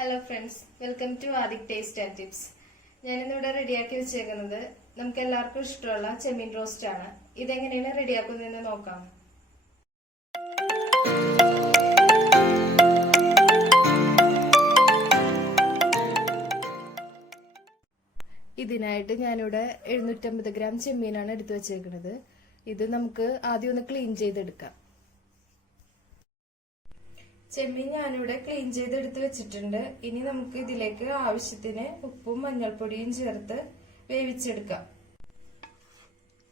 Hello friends welcome to Aadhik taste and tips ഞാനിന്നിവിടെ റെഡിയാക്കി വെച്ചേക്കുന്നത് നമുക്ക് എല്ലാവർക്കും ഇഷ്ടമുള്ള ചെമ്മീൻ റോസ്റ്റ് ആണ്. ഇതെങ്ങനെയാണ് റെഡിയാക്കുന്നതെന്ന് നോക്കാം. ഇതിനായിട്ട് ഞാനിവിടെ എഴുന്നൂറ്റമ്പത് ഗ്രാം ചെമ്മീനാണ് എടുത്തു വെച്ചേക്കുന്നത്. ഇത് നമുക്ക് ആദ്യം ഒന്ന് ക്ലീൻ ചെയ്തെടുക്കാം. ചെമ്മീൻ ഞാനിവിടെ ക്ലീൻ ചെയ്ത് എടുത്ത് വെച്ചിട്ടുണ്ട്. ഇനി നമുക്ക് ഇതിലേക്ക് ആവശ്യത്തിന് ഉപ്പും മഞ്ഞൾപ്പൊടിയും ചേർത്ത് വേവിച്ചെടുക്കാം.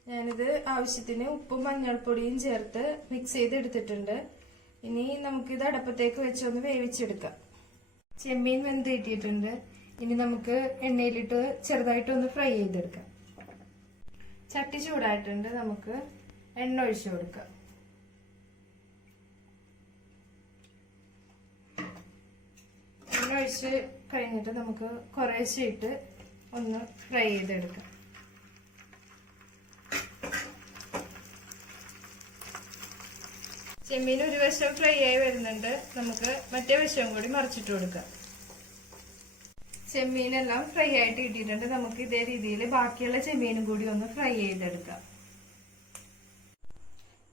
ഞാനിത് ആവശ്യത്തിന് ഉപ്പും മഞ്ഞൾപ്പൊടിയും ചേർത്ത് മിക്സ് ചെയ്ത് എടുത്തിട്ടുണ്ട് ഇനി നമുക്കിത് അടപ്പത്തേക്ക് വെച്ചൊന്ന് വേവിച്ചെടുക്കാം. ചെമ്മീൻ വെന്ത് കിട്ടിയിട്ടുണ്ട്. ഇനി നമുക്ക് എണ്ണയിലിട്ട് ചെറുതായിട്ടൊന്ന് ഫ്രൈ ചെയ്തെടുക്കാം. ചട്ടി ചൂടായിട്ടുണ്ട്. നമുക്ക് എണ്ണ ഒഴിച്ചു കൊടുക്കാം എണ്ണ ഒഴിച്ച് കഴിഞ്ഞിട്ട് നമുക്ക് കുറേശ്ശെ ഇട്ട് ഒന്ന് ഫ്രൈ ചെയ്തെടുക്കാം. ചെമ്മീൻ ഒരു വശം ഫ്രൈ ആയി വരുന്നുണ്ട്. നമുക്ക് മറ്റേ വശവും കൂടി മറിച്ചിട്ട് കൊടുക്കാം. ചെമ്മീനെല്ലാം ഫ്രൈ ആയിട്ട് കിട്ടിയിട്ടുണ്ട്. നമുക്ക് ഇതേ രീതിയിൽ ബാക്കിയുള്ള ചെമ്മീനും കൂടി ഒന്ന് ഫ്രൈ ചെയ്തെടുക്കാം.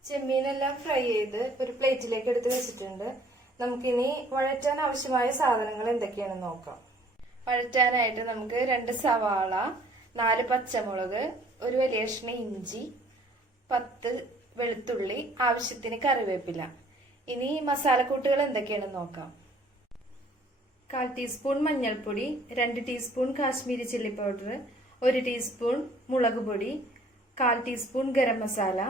ചെമ്മീനെല്ലാം ഫ്രൈ ചെയ്ത് ഒരു പ്ലേറ്റിലേക്ക് എടുത്ത് വെച്ചിട്ടുണ്ട്. നമുക്കിനി വഴറ്റാൻ ആവശ്യമായ സാധനങ്ങൾ എന്തൊക്കെയാണെന്ന് നോക്കാം. വഴറ്റാനായിട്ട് നമുക്ക് രണ്ട് സവാള നാല് പച്ചമുളക് ഒരു വലിയ കഷ്ണം ഇഞ്ചി പത്ത് വെളുത്തുള്ളി ആവശ്യത്തിന് കറിവേപ്പില. ഇനി മസാലക്കൂട്ടുകൾ എന്തൊക്കെയാണെന്ന് നോക്കാം. കാൽ ടീസ്പൂൺ മഞ്ഞൾപ്പൊടി രണ്ട് ടീസ്പൂൺ കാശ്മീരി ചില്ലി പൗഡർ ഒരു ടീസ്പൂൺ മുളക് പൊടി കാൽ ടീസ്പൂൺ ഗരം മസാല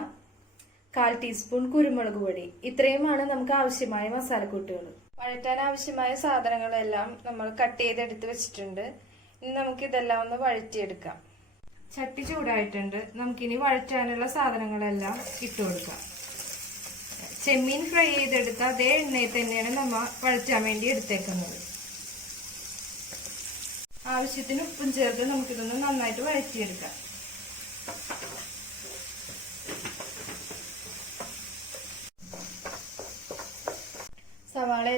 കാൽ ടീസ്പൂൺ കുരുമുളക് പൊടി. ഇത്രയുമാണ് നമുക്ക് ആവശ്യമായ മസാലക്കൂട്ടുകൾ. വഴറ്റാൻ ആവശ്യമായ സാധനങ്ങളെല്ലാം നമ്മൾ കട്ട് ചെയ്തെടുത്ത് വെച്ചിട്ടുണ്ട്. ഇനി നമുക്ക് ഇതെല്ലാം ഒന്ന് വഴറ്റിയെടുക്കാം. ചട്ടി ചൂടായിട്ടുണ്ട്. നമുക്കിനി വഴറ്റാനുള്ള സാധനങ്ങളെല്ലാം ഇട്ട് കൊടുക്കാം. ചെമ്മീൻ ഫ്രൈ ചെയ്തെടുത്ത അതേ എണ്ണയിൽ തന്നെയാണ് നമ്മൾ വഴറ്റാൻ വേണ്ടി എടുത്തേക്കുന്നത്. ആവശ്യത്തിന് ഉപ്പും ചേർത്ത് നമുക്കിതൊന്ന് നന്നായിട്ട് വഴറ്റിയെടുക്കാം.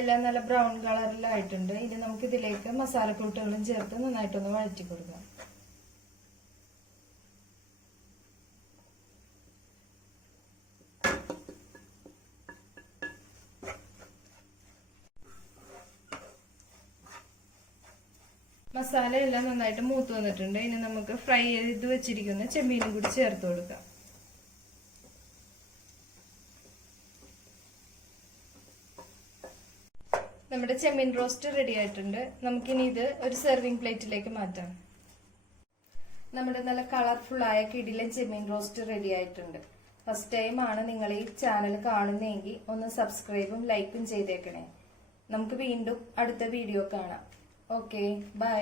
എല്ലാം നല്ല ബ്രൗൺ കളറിലായിട്ടുണ്ട് ഇനി നമുക്ക് ഇതിലേക്ക് മസാലക്കൂട്ടുകളും ചേർത്ത് നന്നായിട്ടൊന്ന് വഴറ്റി കൊടുക്കാം. മസാല എല്ലാം നന്നായിട്ട് മൂത്ത് വന്നിട്ടുണ്ട്. ഇനി നമുക്ക് ഫ്രൈ ചെയ്ത് വെച്ചിരിക്കുന്ന ചെമ്മീനും കൂടി ചേർത്ത് കൊടുക്കാം. നമ്മുടെ ചെമ്മീൻ റോസ്റ്റ് റെഡി ആയിട്ടുണ്ട്. നമുക്കിനി ഇത് ഒരു സെർവിങ് പ്ലേറ്റിലേക്ക് മാറ്റാം. നമ്മുടെ നല്ല കളർഫുൾ ആയ കിടിലൻ ചെമ്മീൻ റോസ്റ്റ് റെഡി ആയിട്ടുണ്ട്. ഫസ്റ്റ് ടൈം ആണ് നിങ്ങൾ ഈ ചാനൽ കാണുന്നതെങ്കിൽ ഒന്ന് സബ്സ്ക്രൈബും ലൈക്കും ചെയ്തേക്കണേ. നമുക്ക് വീണ്ടും അടുത്ത വീഡിയോ കാണാം. Okay bye